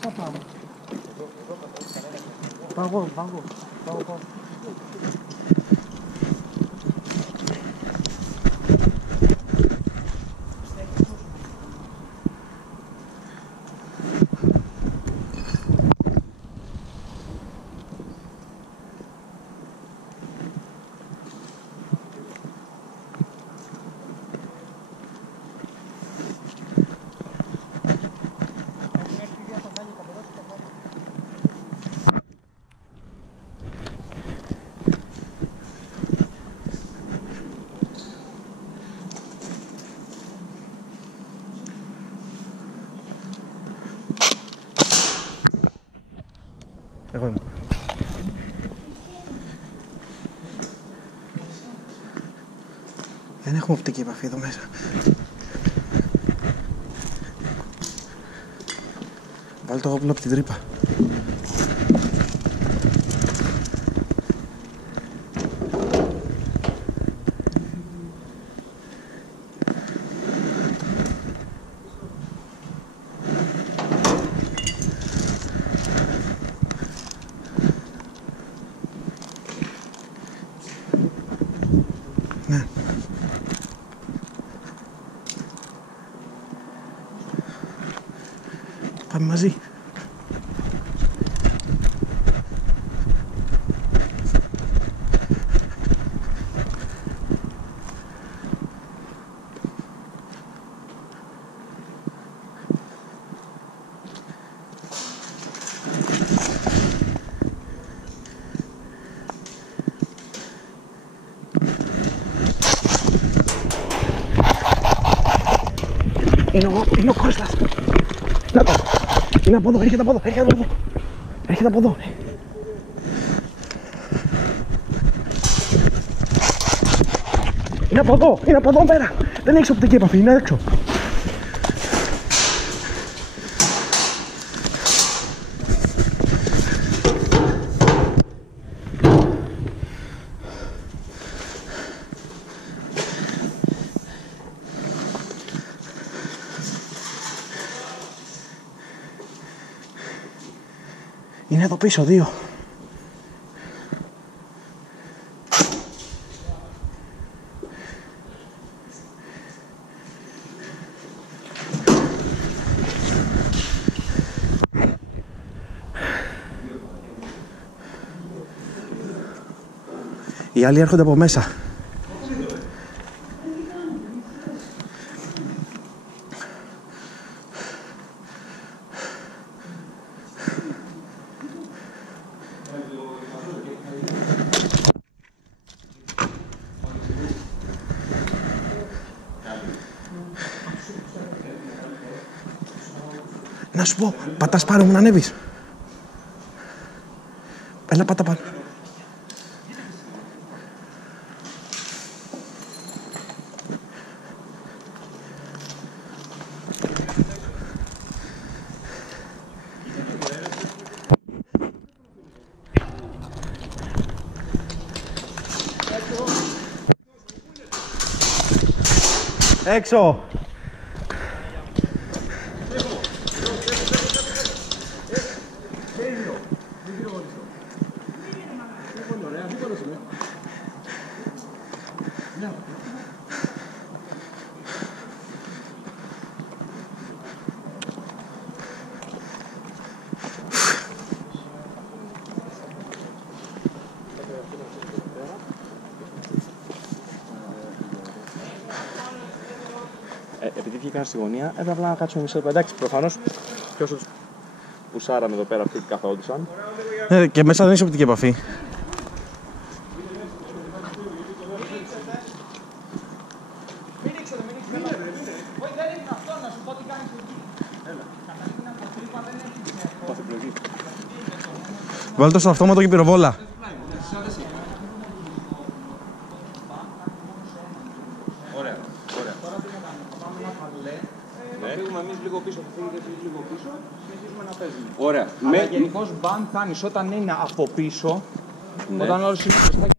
Πάω. Εγώ είμαι. Δεν έχουμε οπτική επαφή εδώ μέσα. Βάλει το όπλο από την τρύπα. Ναι. Πάμε μαζί. Είναι ο Κώστας. Να το. Είναι από εδώ, έρχεται από εδώ. Έρχεται από εδώ. Είναι από εδώ πέρα. Δεν έχεις οπτική επαφή, είναι έξω. Είναι εδώ πίσω, δύο. Οι άλλοι έρχονται από μέσα. Να σου πω, πατάς πάνω μου να ανέβεις. Έλα, πάτα πάνω. Έξω! Επειδή βγήκαν στη γωνία, έπρεπε να κάτσουμε μισό λεπτό. Εντάξει, προφανώς και όσο τους πουσάραμε εδώ πέρα, αυτοί καθόντουσαν. Και μέσα δεν είσαι οπτική επαφή. Βάλτε το στο αυτόματο και πυροβόλα. Ωραία. Τώρα πάμε ένα παλέ. Θα φύγουμε εμείς λίγο πίσω, θα φύγετε εσείς λίγο πίσω και συνεχίζουμε να παίζουμε. Ωραία. Αλλά γενικώς μπαν κάνεις όταν είναι από πίσω, όταν όλος είναι μπροστά.